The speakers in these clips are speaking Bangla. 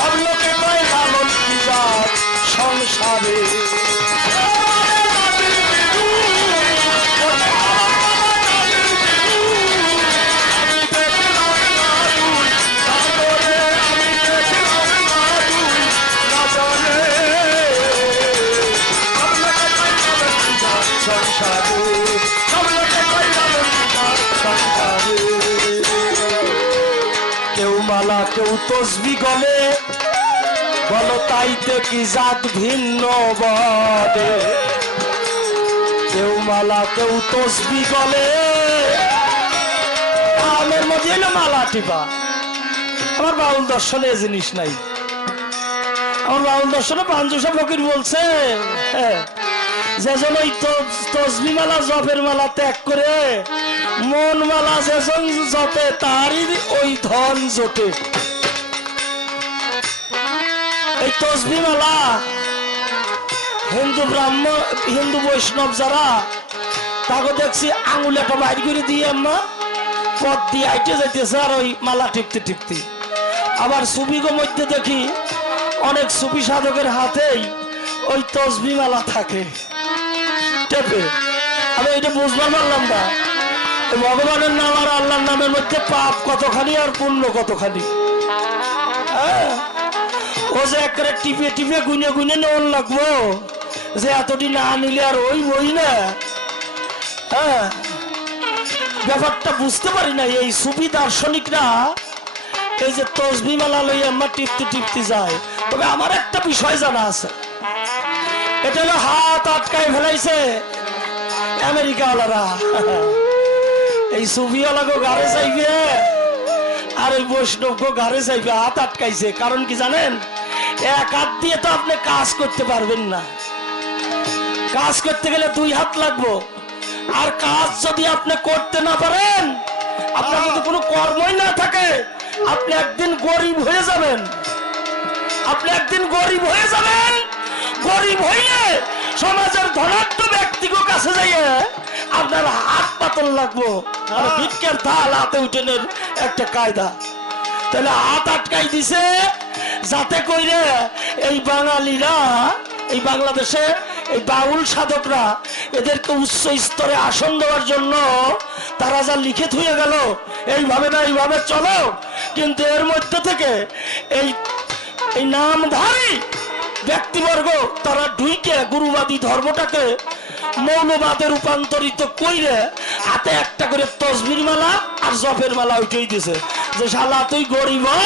সব লোকে কয় লালন কি জাত সংসারে। কেউ মালা কেউ তসবি গলে তাইতে কি জাত ভিন্ন বলে কেউ মালা কেউ তসবি গলে আমের মধ্যে এলো মালা টিপা? আমার বাউল দর্শনে এ জিনিস নাই। আমার বাউল দর্শনে পাঞ্জুসা ফকির বলছে হ্যাঁ, যেজন ওই তস- তসবি মালা জপের মালা ত্যাগ করে মন মালা যেজন জপে তারই ওই ধন জোটে। এই তসবি মালা হিন্দু ব্রাহ্ম, হিন্দু বৈষ্ণব যারা, তাকে দেখছি আঙুল একটা বাইর করে দিয়ে আম্মা, পথ দিয়ে আইটে যাইতেছে আর ওই মালা টিপতে টিপতে। আবার সুবিগো মধ্যে দেখি অনেক সুফি সাধকের হাতেই ওই তসবি মালা থাকে। টেপে। আমি এটা বুঝবার পারলাম না। ভগবানের নাম আর আল্লাহর নামের মধ্যে পাপ কতখানি আর পুণ্য কতখানি? হ্যাঁ? ও যে একটা টিপে টিপে গুনে গুনে নেওয়ার লাগবো। যে এতটি না নিলে আর ওই না। হ্যাঁ? ব্যাপারটা বুঝতে পারি না, এই সুফি দার্শনিকরা এই যে তসবি মালা লই আমার টিপতে টিপতে যায়। তবে আমার একটা বিষয় জানা আছে। এটা হলো হাত আটকায় ফেলাইছে আমেরিকাওয়ালারা। এই সুফিওয়ালাকে গাড়ে চাইবে, আর ওই বৈষ্ণবকে গাড়ে চাইবে, হাত আটকাইছে। কারণ কি জানেন? এক হাত দিয়ে তো আপনি কাজ করতে পারবেন না। কাজ করতে গেলে দুই হাত লাগবো। আর কাজ যদি আপনি করতে না পারেন, আপনার যদি কোনো কর্মই না থাকে, আপনি একদিন গরিব হয়ে যাবেন। আপনি একদিন গরিব হয়ে যাবেন। গরিব হইলে সমাজের ধনাঢ্য ব্যক্তিকে কাছে যাইয়ে আপনার হাত পাতল লাগবো। আর ভিক্ষের থাল হাতে উঠেনের একটা কায়দা। তাহলে হাত আটকাই দিছে যাতে কইরে এই বাঙালিরা এই বাংলাদেশে এই বাউল সাধকরা এদেরকে উচ্চ স্তরে আসন দেওয়ার জন্য তারা যা লিখে থুয়ে গেল এইভাবে না এইভাবে চলো। কিন্তু এর মধ্যে থেকে এই এই নামধারী ব্যক্তিবর্গ তারা ঢুইকে গুরুবাদী ধর্মটাকে মৌলবাদে রূপান্তরিত কইরে হাতে একটা করে তসবির মালা আর জপের মালা উঠেই দিছে। যে শালা তুই গরিব হ,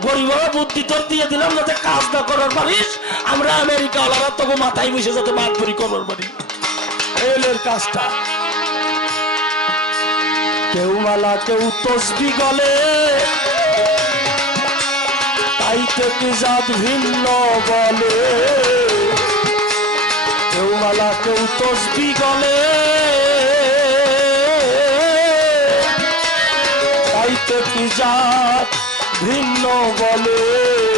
গরিব বুদ্ধি তোর দিয়ে দিলাম যাতে কাজ না করার পারিস আমরা আমেরিকা ওলারা তোকে মাথায় বসে যাতে বাদ করি করার পারি এই কাজটা। কেউ মালা, কেউ তসবি গলে। তাইতে কি জাত ভিন্ন বলে। কেউ মালা, কেউ তসবি গলে। তাইতে কি জাত ভিন্ন বলে।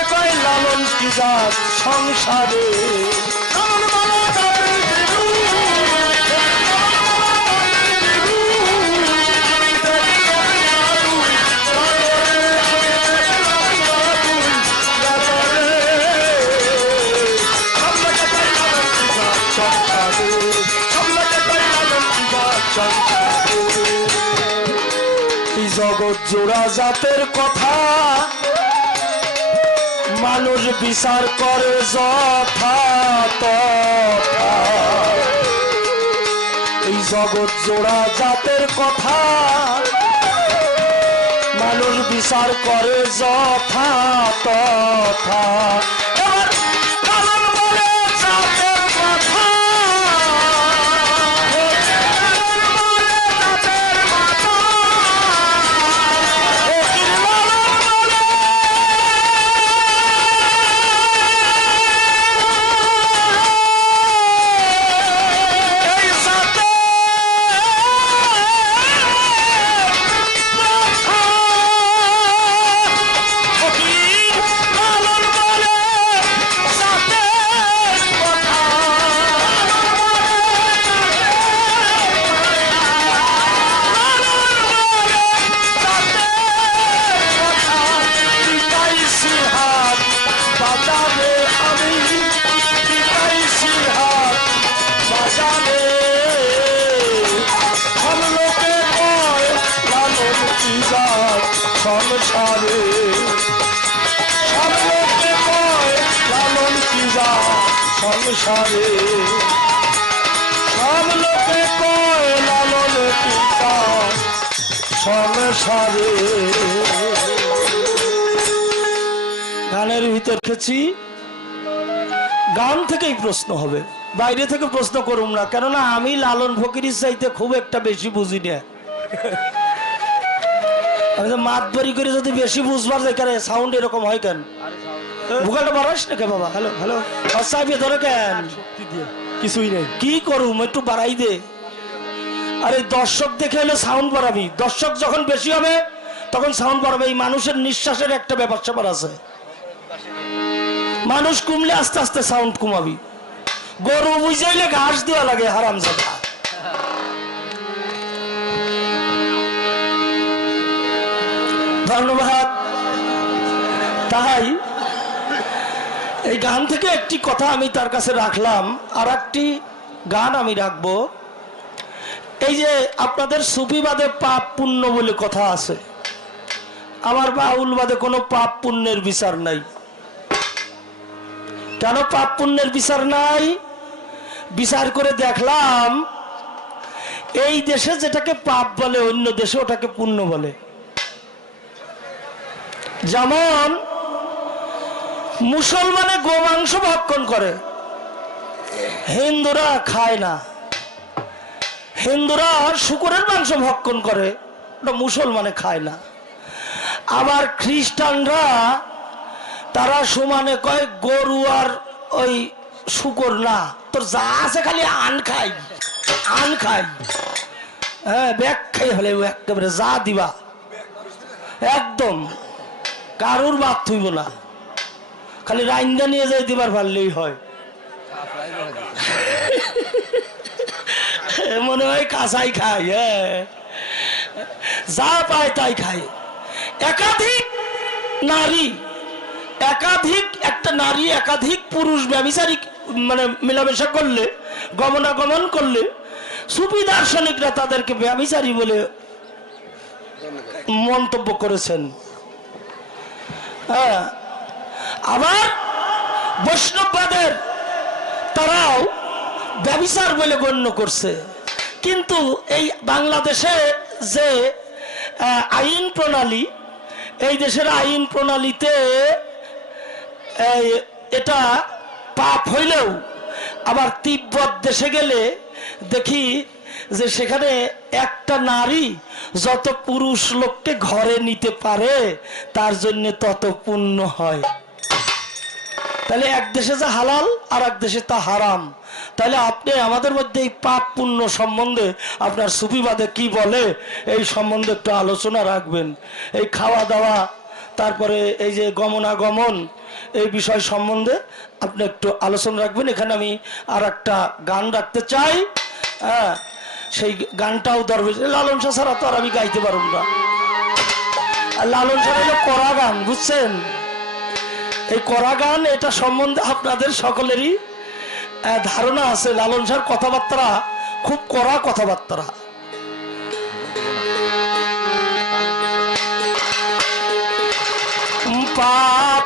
সব লোকে কয় লালন কি জাত সংসারে কারণ মালা যাবে বিরু, আমি দেখলাম না তুই, সাগরে আমি দেখলাম না তুই, সাগরে। সব লোকে কয় লালন কি জাত সংসারে, সব লোকে কয় লালন কি জাত সংসারে। এই জগৎ জোড়া জাতের কথা মানুষ বিচার করে যথা তথা এই জগৎ জোড়া জাতের কথা। মানুষ বিচার করে যথা তথা গানের ভিতর খেছি। গান থেকেই প্রশ্ন হবে। বাইরে থেকে প্রশ্ন করুম না কেননা আমি লালন ফকিরের চাইতে খুব একটা বেশি বুঝি না। আমি তো মাতবারি করে যদি বেশি বুঝবার যায় কেন সাউন্ড এরকম হয় কেন? ভোকালটা বাড়াস না কে বাবা? হ্যালো হ্যালো ধরে কেন? কিছুই নেই। কি করুম একটু বাড়াই দে। আরে দর্শক দেখে হলে সাউন্ড বাড়াবি। দর্শক যখন বেশি হবে, তখন সাউন্ড বাড়াবে। এই মানুষের নিঃশ্বাসের একটা ব্যাপার স্যাপার আছে। মানুষ কমলে আস্তে আস্তে সাউন্ড কমাবি। গরু বুঝাইলে ঘাস দেওয়া লাগে, হারাম জাদা। ধন্যবাদ। তাই এই গান থেকে একটি কথা আমি তার কাছে রাখলাম। আর একটি গান আমি রাখব। এই যে আপনাদের সুফিবাদে পাপ পুণ্য বলে কথা আছে। আমার বাউলবাদে কোনো পাপ পুণ্যের বিচার নাই। কেন পাপ পুণ্যের বিচার নাই? বিচার করে দেখলাম, এই দেশে যেটাকে পাপ বলে, অন্য দেশে ওটাকে পুণ্য বলে। যেমন, মুসলমানে গোমাংস ভক্ষণ করে। হিন্দুরা খায় না। হিন্দুরা শুকুরের মাংস ভক্ষণ করে। ওটা মুসলমানে খায় না। আবার খ্রিস্টানরা, তারা সমানে কয়, গরু আর ওই শুকর না। তোর যা আছে খালি আন খাই আন খাই। হ্যাঁ ব্যাগ খাই হলে একেবারে যা দিবা। একদম। কারুর বাদ থইব না। খালি রাইন্দা নিয়ে যাই দিবার পারলেই হয়। মনে হয় কাঁচাই খায় হ্যাঁ। যা পায় তাই খায়। একাধিক নারী, একাধিক একটা নারী, একাধিক পুরুষ ব্যবিচারী মানে মেলামেশা করলে, গমনাগমন করলে, সুফি দার্শনিকরা তাদেরকে ব্যবিচারী বলে মন্তব্য করেছেন। হ্যাঁ। আবার বৈষ্ণববাদের তারাও ব্যবিচার বলে গণ্য করছে। কিন্তু এই বাংলাদেশে যে আইন প্রণালী, এই দেশের আইন প্রণালীতে এটা পাপ হইলেও আবার তিব্বত দেশে গেলে দেখি যে সেখানে একটা নারী যত পুরুষ লোককে ঘরে নিতে পারে, তার জন্য তত পুণ্য হয়। তাহলে এক দেশে যা হালাল আর এক দেশে তা হারাম। তাহলে আপনি আমাদের মধ্যে এই পাপ পুণ্য সম্বন্ধে আপনার সুফিবাদে কি বলে, এই সম্বন্ধে একটু আলোচনা রাখবেন। এই খাওয়া দাওয়া, তারপরে এই যে গমনাগমন, এই বিষয় সম্বন্ধে আপনি একটু আলোচনা রাখবেন। এখানে আমি আর একটা গান রাখতে চাই। হ্যাঁ সেই গানটাও দরবে লালন শাহ ছাড়া তো আর আমি গাইতে পারব না। আর লালন শাহ করা গান, বুঝছেন? এই করা গান এটা সম্বন্ধে আপনাদের সকলেরই ধারণা আছে, লালন সার কথাবার্তা, খুব কড়া কথাবার্তা। পাপ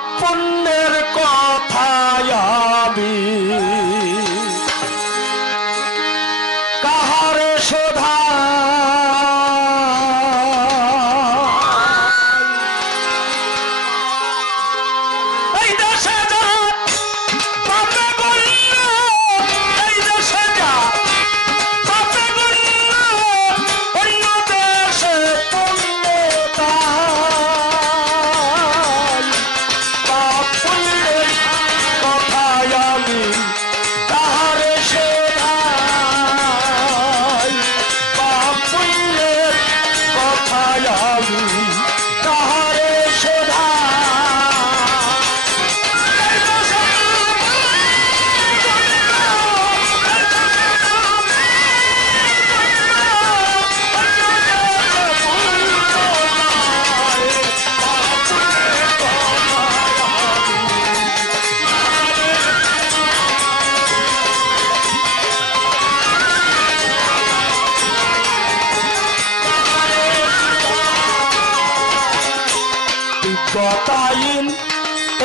আইন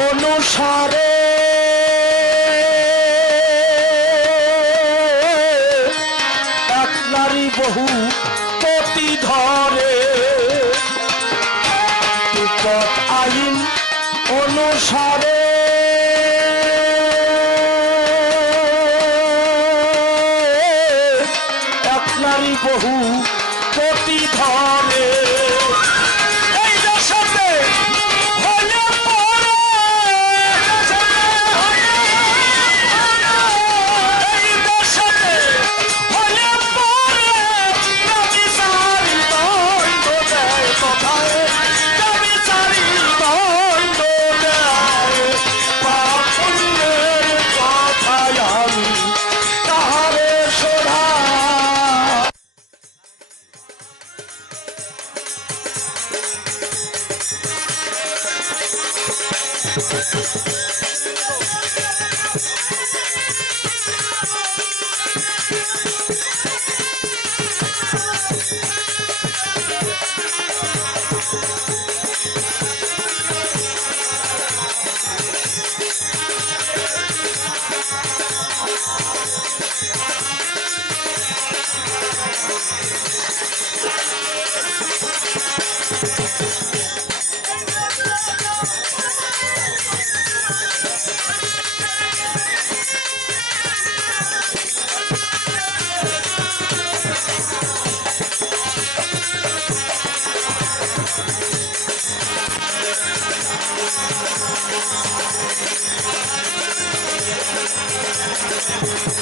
অনুসারে এক নারী বহু পতি ধরে। আইন অনুসারে বহু পতি ধরে। শুকর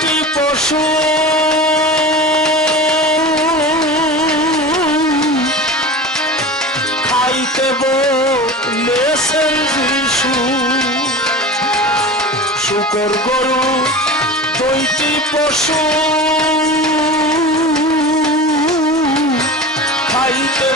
দুইটি পশু। খাইতে বলেছেন যিশু শুকর গরু দুইটি পশু। খাইতে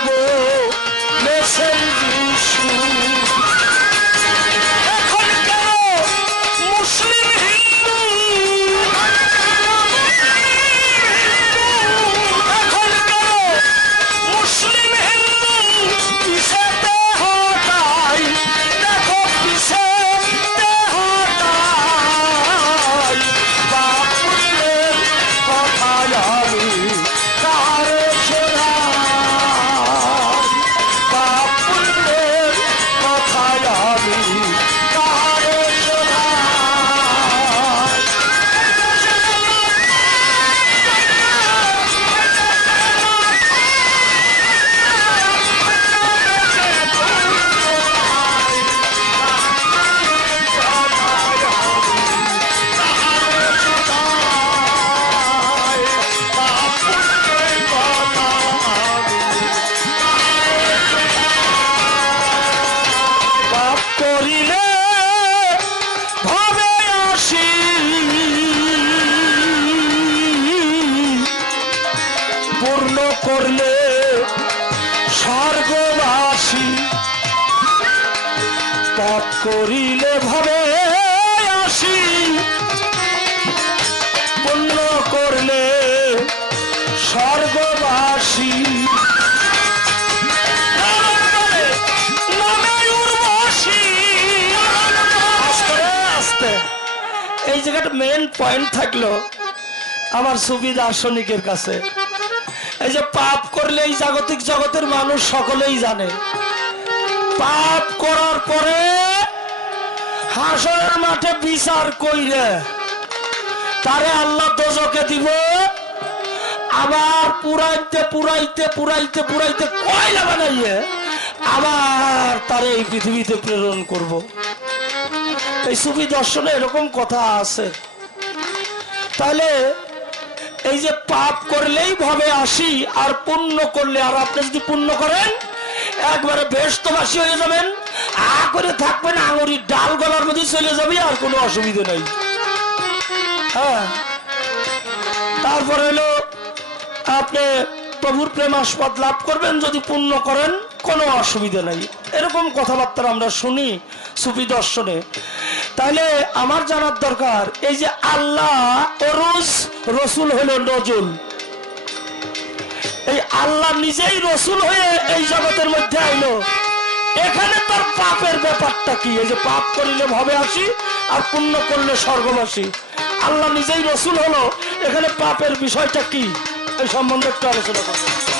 করিলে ভাবে আসি। পূর্ণ করলে স্বর্গবাসী। এই জায়গাটা মেন পয়েন্ট থাকল আমার সুবিধা দার্শনিকের কাছে। এই যে পাপ করলে এই জাগতিক জগতের মানুষ সকলেই জানে। পাপ করার পরে হাসরের মাঠে বিচার কইরে, তারে আল্লাহ দোজকে দিব। আবার পুরাইতে পুরাইতে পুরাইতে পুরাইতে কয়লা বানাইয়ে আবার তার এই পৃথিবীতে প্রেরণ করব। এই সুফি দর্শনে এরকম কথা আছে। তাহলে এই যে পাপ করলেই ভাবে আসি, আর পুণ্য করলে, আর আপনি যদি পুণ্য করেন, একবারে বেশ হয়ে যাবেন। আ করে থাকবেন আঙুরির ডাল গলার মধ্যে চলে যাবে, আর কোনো অসুবিধা নাই। হ্যাঁ। তারপরে হলো, আপনি প্রভুর প্রেমাস্পদ লাভ করবেন, যদি পুণ্য করেন, কোনো অসুবিধা নাই। এরকম কথাবার্তা আমরা শুনি সুফি দর্শনে। তাহলে আমার জানার দরকার, এই যে আল্লাহ অরুজ রসুল হলো নজুল। এই আল্লাহ নিজেই রসুল হয়ে এই জগতের মধ্যে আইলো। এখানে তার পাপের ব্যাপারটা কি? এই যে পাপ করিলে ভবে আসি, আর পুণ্য করলে স্বর্গবাসী আল্লাহ নিজেই রসুল হলো। এখানে পাপের বিষয়টা কি? এই সম্বন্ধে একটু আলোচনা করব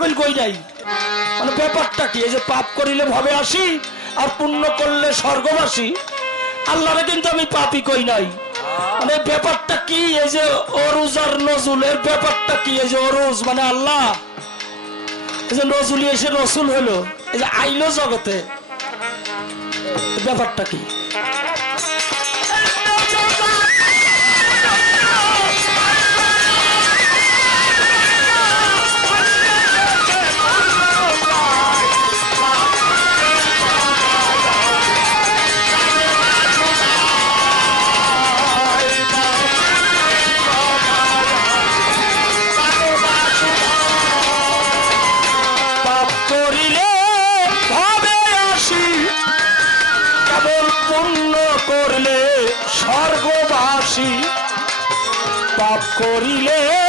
কইল কই নাই মানে ব্যাপারটা কি? এই যে পাপ করিলে ভাবে আসি আর পুণ্য করলে স্বর্গবাসী? আল্লাহরে কিন্তু আমি পাপি কই নাই। মানে ব্যাপারটা কি? এই যে অরুজ আর নজুল, এর ব্যাপারটা কি? এই যে অরুজ মানে আল্লাহ। এই যে নজুলি এসে রসুল হলো, এই যে আইলো জগতে। ব্যাপারটা কি? করলে স্বর্গবাসী পাপ করিলে